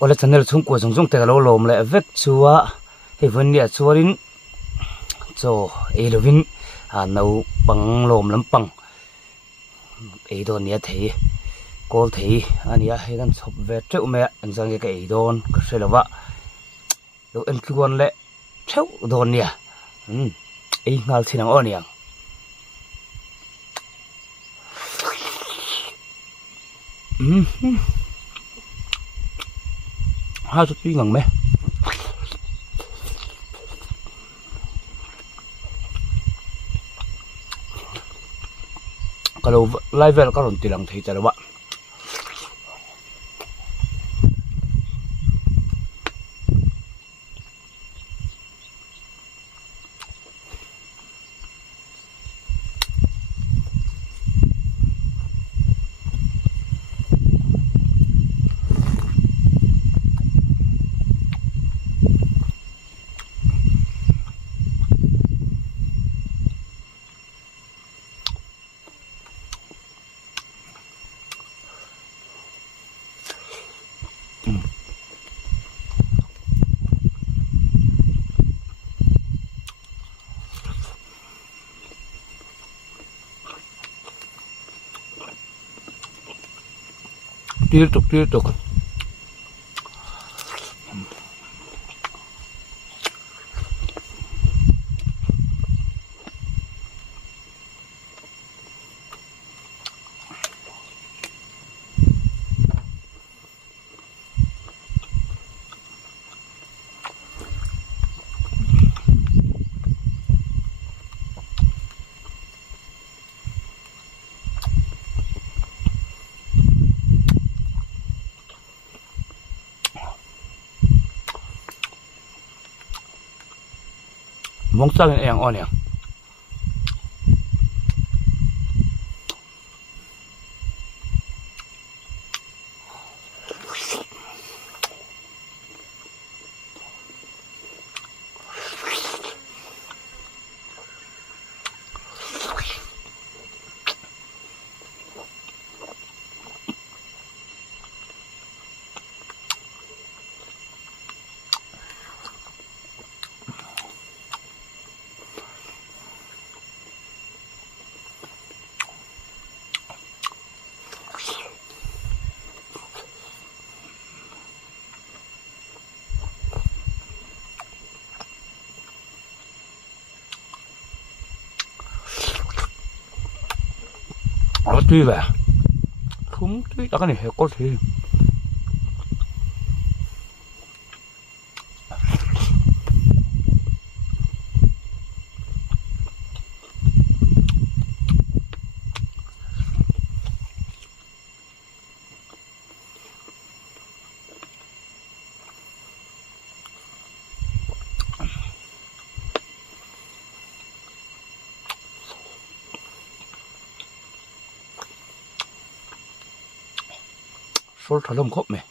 ola channel chung ko jong jong te lo lom le vek chuwa he vania chuarin cho elovin no pang lom lampang e don nia thei kol thei ania he kan chop ve treu me an jang ke e don ka selawa lo en tluan le treu don nia e ngal thinang oniang ha chút tí ngang mẹ kalau live vel karon tilang thei chalawa tiếp tục mong sang yang on yang tuy vậy không tuy cái này có thể số thằng lông khóc mẹ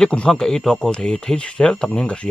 nếu cùng phong cái to cô thì thấy sẽ tập nên cái gì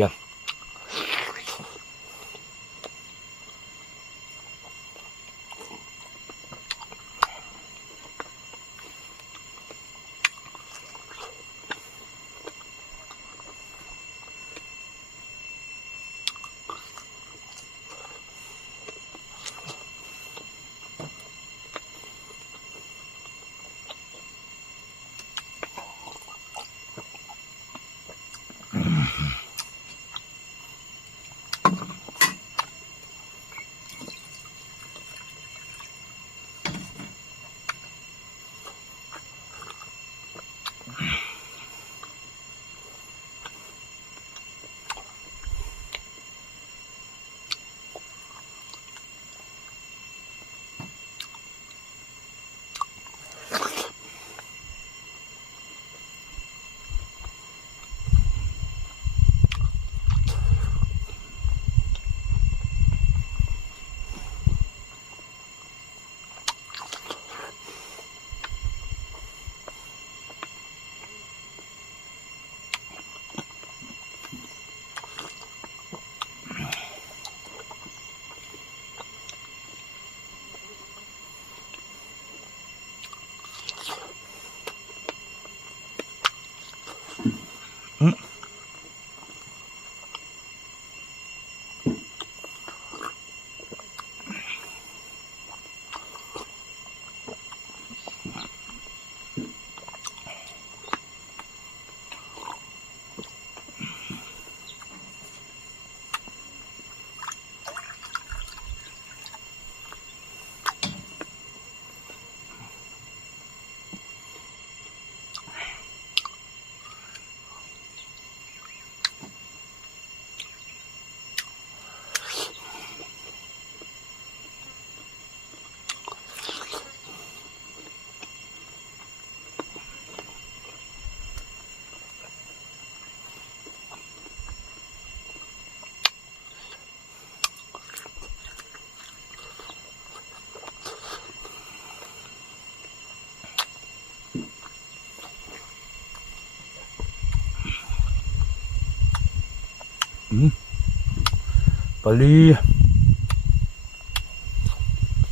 pali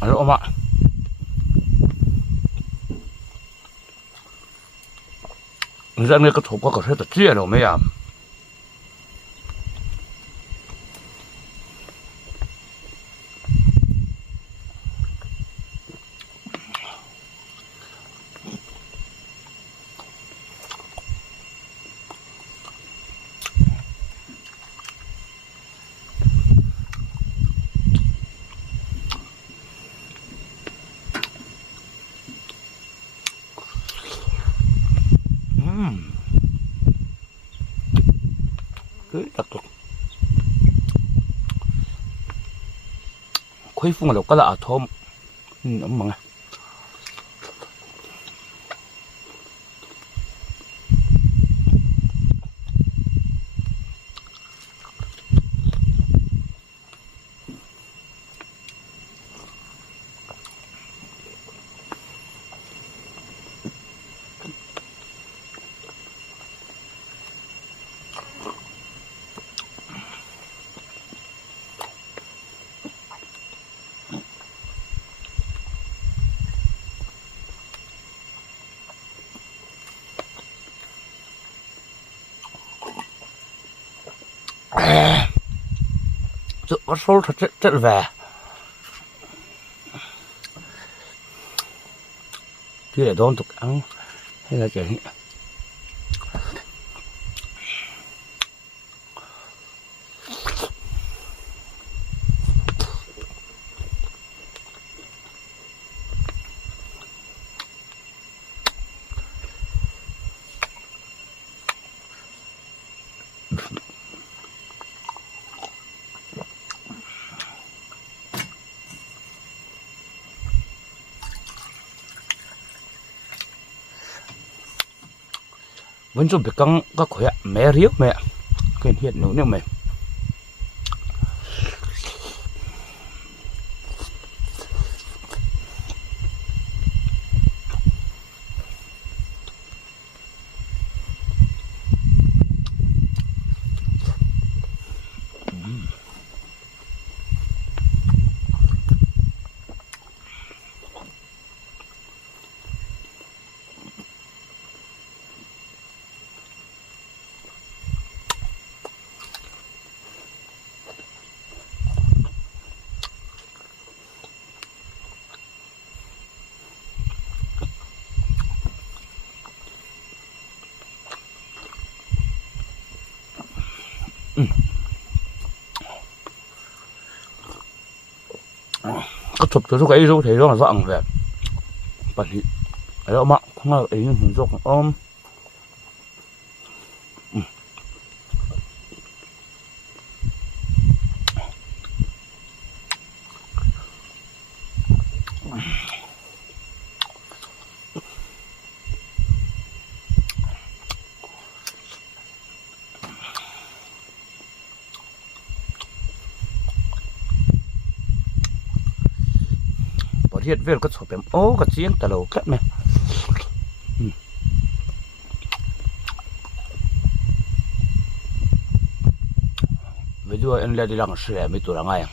alo ma ra nghe cái thổ có thể tập chia đâu mấy à cứ đặc tục khối phun là cái là thơm ấm mặn nó sôi thật rất về chứ để đón tục ăn hay là cái vẫn dùng việc căng các khối mẹ riết mẹ cái hiện nấu nước mẹ có chụp cho cái đâu thấy nó là dạng về bản thị ấy đó mạng không là ấy hình dung ôm hiện về có chụp em ô có chiến tờ lầu cắt mẹ ví dụ anh lên đi làm sửa mấy tuổi là ngay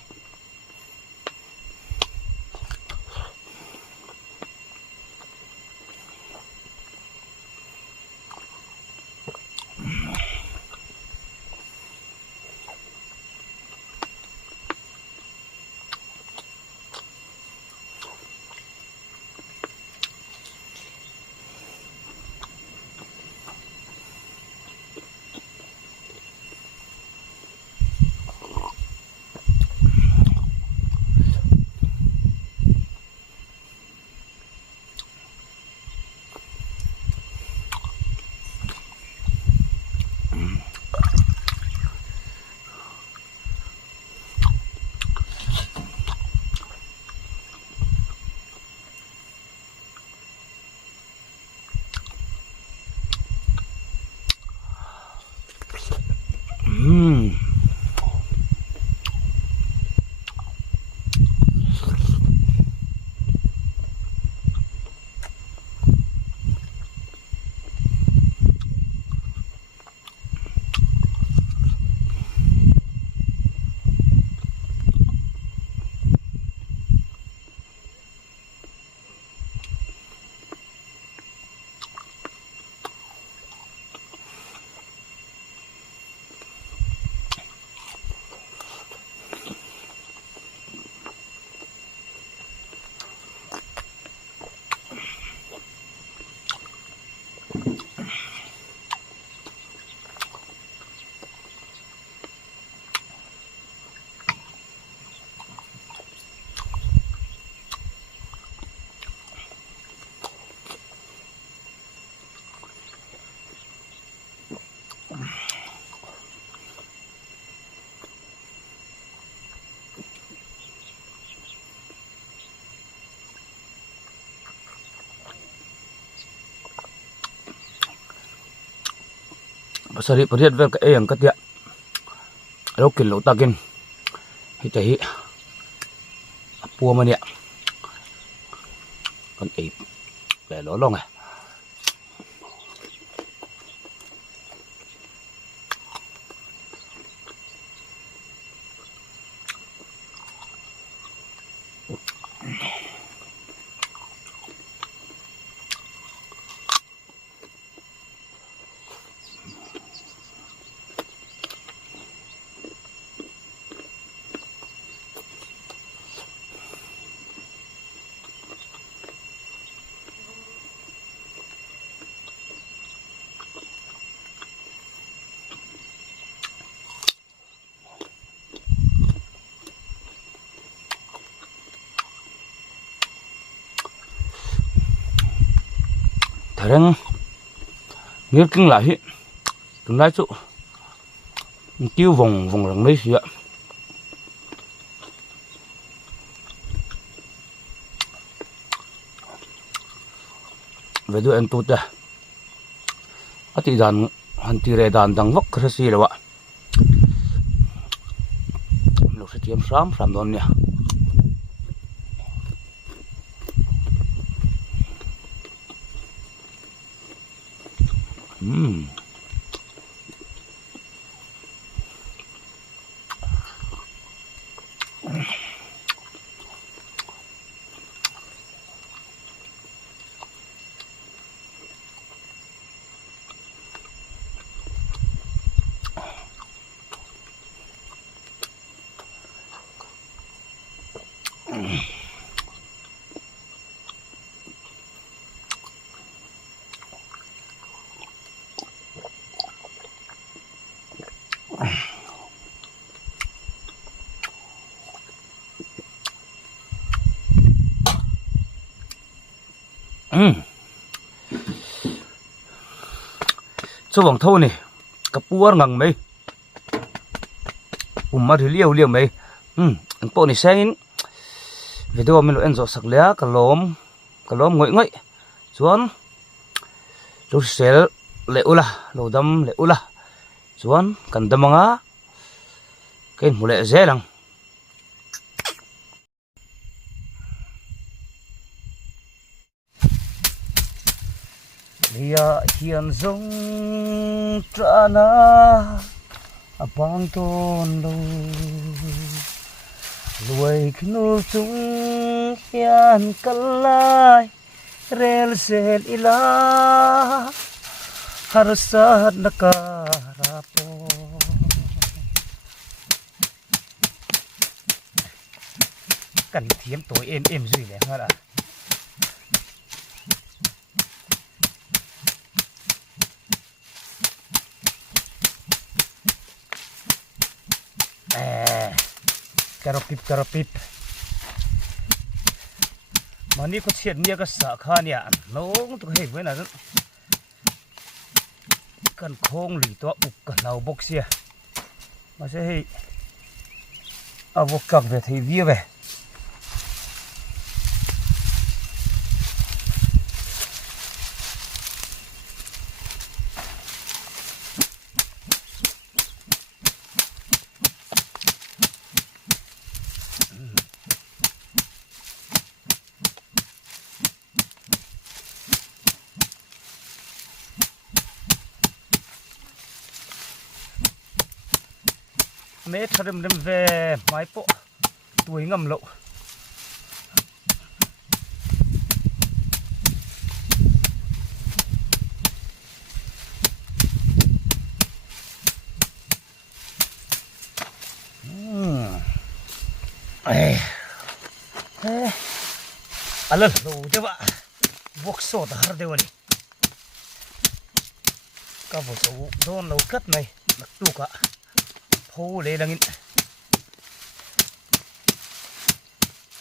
pasari pariat vel ka eyang katia lo kin lo takin hi te hi apua mania kan ei le lo long à reng nghiêng kinh lại từng lái chỗ kêu vòng vòng lần mấy xíu về đôi anh tụt à thì đàn hắn thì re đàn đang vóc cái gì rồi ạ lúc sẽ tiêm sám sám đòn nha số vòng thâu này cặp búa ngằng mấy mà thì liều liều mấy anh bộ này xem video mình lo enjoy sắc lẽ cả lom ngồi ngồi chuan lúc sel leu la lo dam leu la chuan kan damanga cái mu le ze lang lia hian zong tra na apang ton lo luai knul chung hian kalai rel sel ila har sat nakarapo kan thiam tối em duy lẽ hết à karapip mani ko chiat nia ka sa kha nia nong tu hei với là kan khong li to up ka lau box sia mà sẽ hei avocado về thì vía về mẹ thằng đêm về máy bộ tuổi ngầm lộ alal lo chứ bạn vok sốt har đây vậy các bộ số đôn lâu cất này đặc tu cả hô lê đang in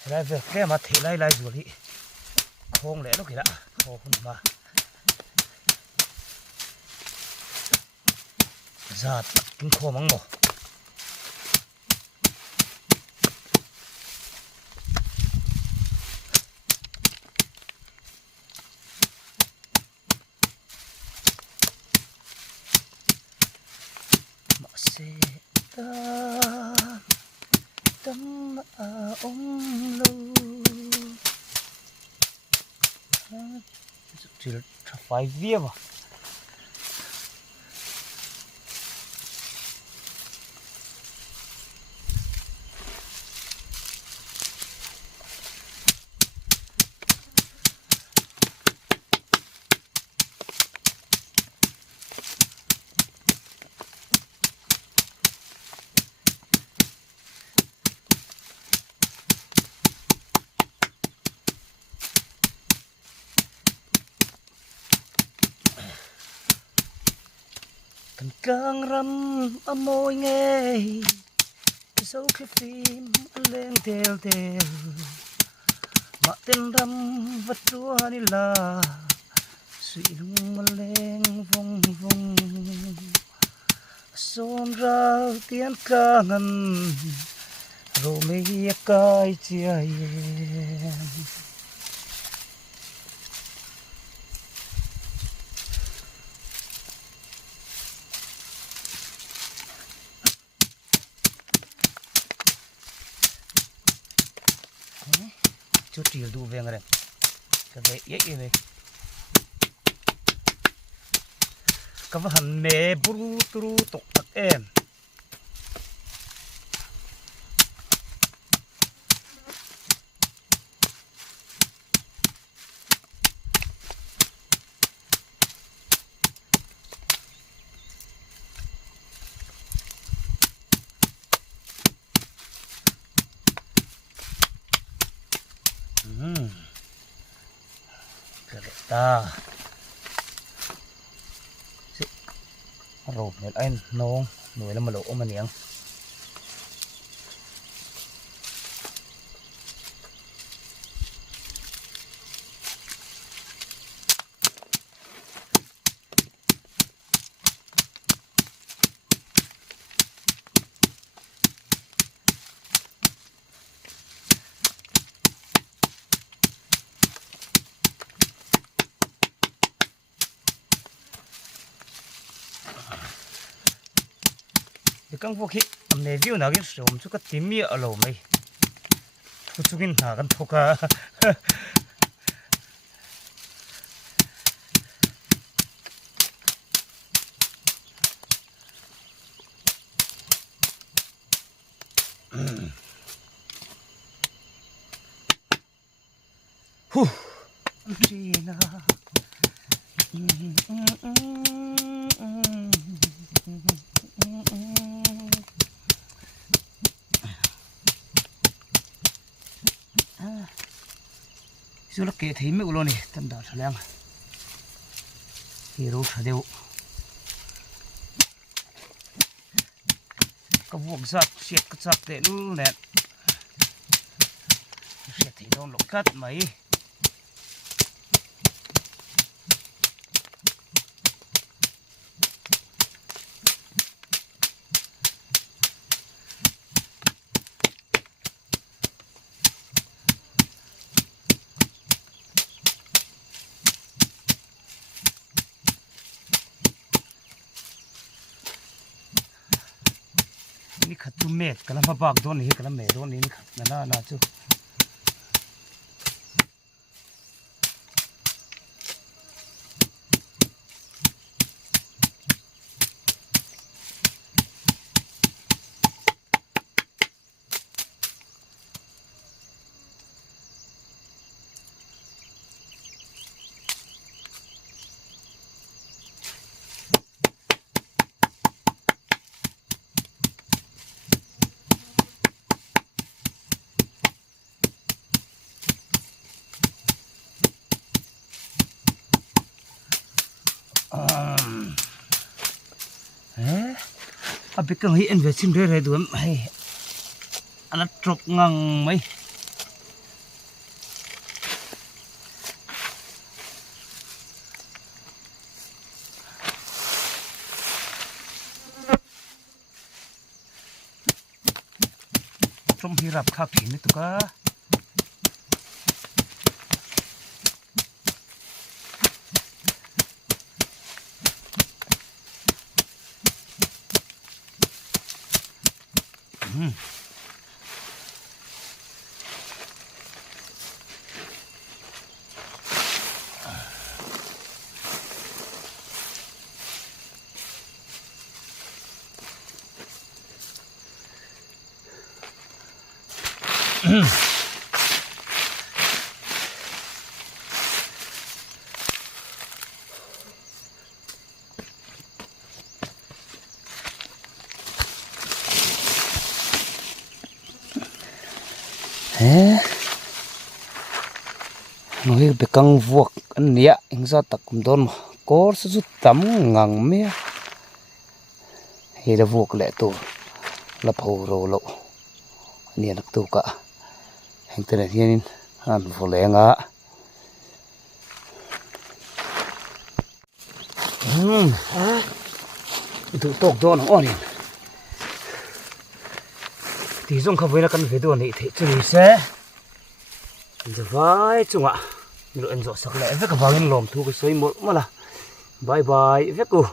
lại việc cái mà thể lại rồi đi không lẽ nó kì đã không mà ra kinh khô mắng mỏ tâm ôm lâu chỉ là phải viết mà càng râm môi nghe dấu cái phim lên theo theo mà tên râm vật chúa đi là suy lung mà lên vung vung xôn ra tiếng ca ngân rồi mấy cái chia em chút chiều đủ về rồi cái vậy vậy vậy cái vật hành mẹ buru turu tục tắc em ta rồi này anh nông nuôi làm mà lỗ mà niệm刚过去，没有那个时候，我们这个地面ở lầu mấy，突出跟哪个头个？呼，是那，số là kệ thấy mấy luôn này tân đỏ trở leng hero trở đều có vuông giặc xiết cái giặc để luôn nè xiết thì đông lục cắt mấyนี่ขัดตุ้มเม็ดกะละมาบากโดนนี่กะละเม็ดโดนนี่ขัดนั่นน่ะจูabi kang hi invest in re duam hai ana trok ngang mai trong hirap khap hin tu ka nói về căng vuộc anh nia anh ra tắc cùng đón mà có sự rút tắm ngang mía hay là vuộc lệ tổ lập hồ rồ lộ nia nặc tu cả anh tên là thiên anh vô lẽ ngã tụ tộc đó nó ổn thì dùng không với là căn phải đồ này thì chơi xe giờ vai chung ạ, rồi anh dọn sạch lẽ với cả vào lên lồng thu cái suối một mà là bye bye với cô.